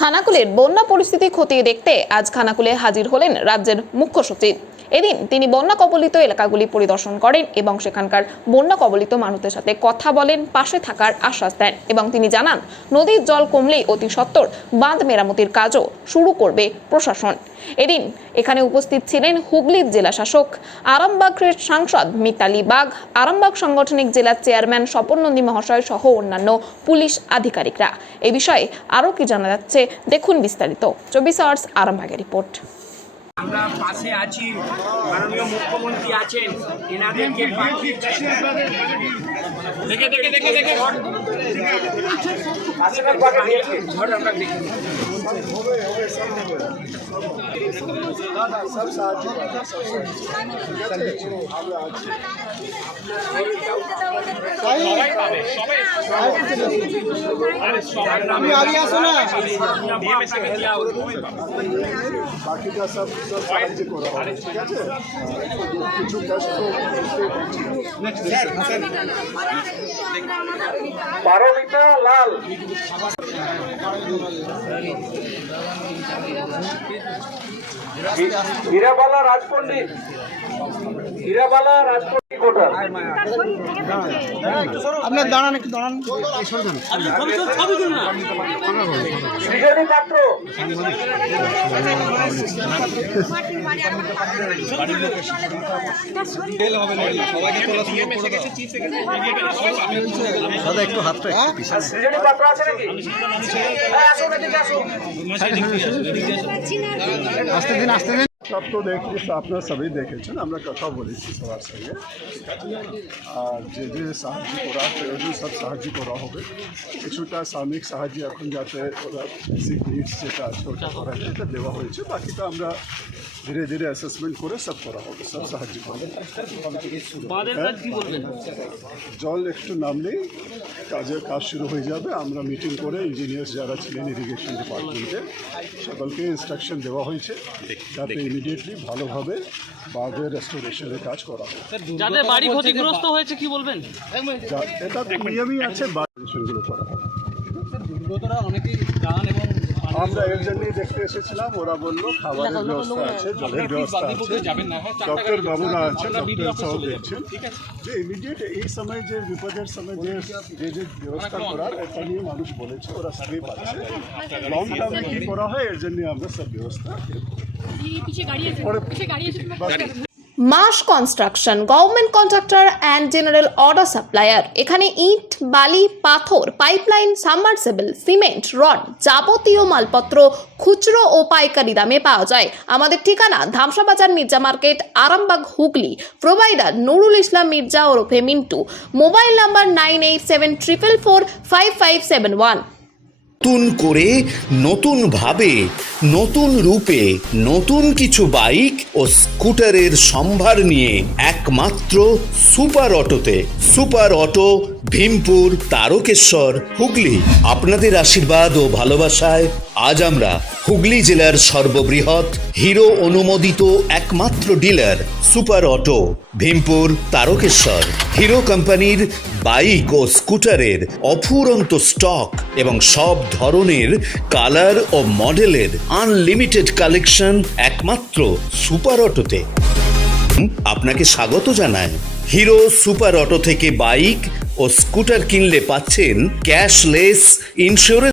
খানাকুলের বন্যা পরিস্থিতি খতিয়ে দেখতে আজ খানাকুলে হাজির হলেন রাজ্যের মুখ্য সচিব। এদিন তিনি বন্যা কবলিত এলাকাগুলি পরিদর্শন করেন এবং সেখানকার বন্যা কবলিত মানুষদের সাথে কথা বলেন, পাশে থাকার আশ্বাস দেন এবং তিনি জানান নদীর জল কমলেই অতি সত্বর বাঁধ মেরামতির কাজও শুরু করবে প্রশাসন। এদিন এখানে উপস্থিত ছিলেন হুগলির জেলা শাসক, আরামবাগের সাংসদ মিতালি বাগ, আরামবাগ সাংগঠনিক জেলার চেয়ারম্যান স্বপন নন্দী মহাশয় সহ অন্যান্য পুলিশ আধিকারিকরা। এই বিষয়ে আরও কি জানা যাচ্ছে দেখুন বিস্তারিত 24 আওয়ার্স আরামবাগের রিপোর্ট। আমরা পাশে আছি, মাননীয় মুখ্যমন্ত্রী আছেন, এনাদেরকে বাকিটা সব সাহায্য করা হবে, ঠিক আছে? কিছু কষ্ট 12 মিটার লাল হীরাবালা রাজপন্ডিত, হীরাবালা রাজপন্ডিত কোটার। আপনার দাঁড়ান, একটু দাঁড়ান। সৃজনী পাত্র, একটু হাতটা সৃজনী পাত্র আছে নাকি? আসুন, এদিকে আসুন। আসতে দিন, আসতে দিন। সব তো দেখছি, আপনারা সবই দেখেছেন, আমরা কথা বলেছি সবার সঙ্গে, ঠিক আছে? আর যে যে সাহায্য করা প্রয়োজন সব সাহায্য করা হবে। কিছুটা সাময়িক সাহায্য এখন যাতে ওরা বেসিক নিডস যেটা আছে ওটা করা যায়, এটা দেওয়া হয়েছে। বাকিটা আমরা ধীরে ধীরে অ্যাসেসমেন্ট করে সব করা হবে, সব সাহায্য করবে। জল একটু নামলেই কাজ শুরু হয়ে যাবে। আমরা মিটিং করে ইঞ্জিনিয়ার্স যারা ছিলেন ইরিগেশন ডিপার্টমেন্টে সকলকে ইনস্ট্রাকশন দেওয়া হয়েছে যাতে ইমিডিয়েটলি ভালোভাবে বাঁধের রেস্টোরেশনের কাজ করা হবে। যাদের বাড়ি ক্ষতিগ্রস্ত হয়েছে কি বলবেন? এটা নিয়মই আছে, বাড়িগুলো করা হবে। অনেকেই গান এবং আমরা এর জন্যই দেখতে এসেছিলাম, ওরা বললো খাবারের ব্যবস্থা আছে, জলের ব্যবস্থা আছে, ডক্টর বাবুরা আছে, ডক্টর সহ দেখছেন যে ইমিডিয়েট এই সময় যে বিপদের সময় যে যে যে ব্যবস্থা করার এটা নিয়ে মানুষ বলেছে, ওরা সবই পাচ্ছে। লং টার্মে কী করা হয় এর জন্য আমরা সব ব্যবস্থা মাস construction, government contractor and general order supplier. এখানে ইট, বালি, পাথর, পাইপলাইন, সাবমার্সিবল, সিমেন্ট, রড, যাবতীয় মালপত্র খুচরো ও পাইকারি দামে পাওয়া যায়। আমাদের ঠিকানা ধামসা বাজার, মির্জা মার্কেট, আরামবাগ, হুগলি। প্রোভাইডার নুরুল ইসলাম মির্জা ওরফে মিন্টু। Mobile number 9874445571। নতুন করে, নতুন ভাবে, নতুন রূপে, নতুন কিছু বাইক ও স্কুটারের সম্ভার নিয়ে একমাত্র সুপার অটোতে। Super auto, Bhimpur, Tarakeswar, Hooghly. আপনাদের আশীর্বাদ ও ভালোবাসায় আজ আমরা হুগলি জেলার সর্ববৃহৎ হিরো অনুমোদিত একমাত্র dealer super auto, Bhimpur, Tarakeswar. Hero কোম্পানির বাইক ও স্কুটারের অফুরন্ত স্টক এবং সব ধরনের কালার ও মডেলের আনলিমিটেড কালেকশন একমাত্র সুপার অটোতে। আপনাকে স্বাগত জানায়। হিরো সুপার অটো থেকে বাইক ও স্কুটার কিনলে পাচ্ছেন ক্যাশলেস ইন্স্যুরেন্স।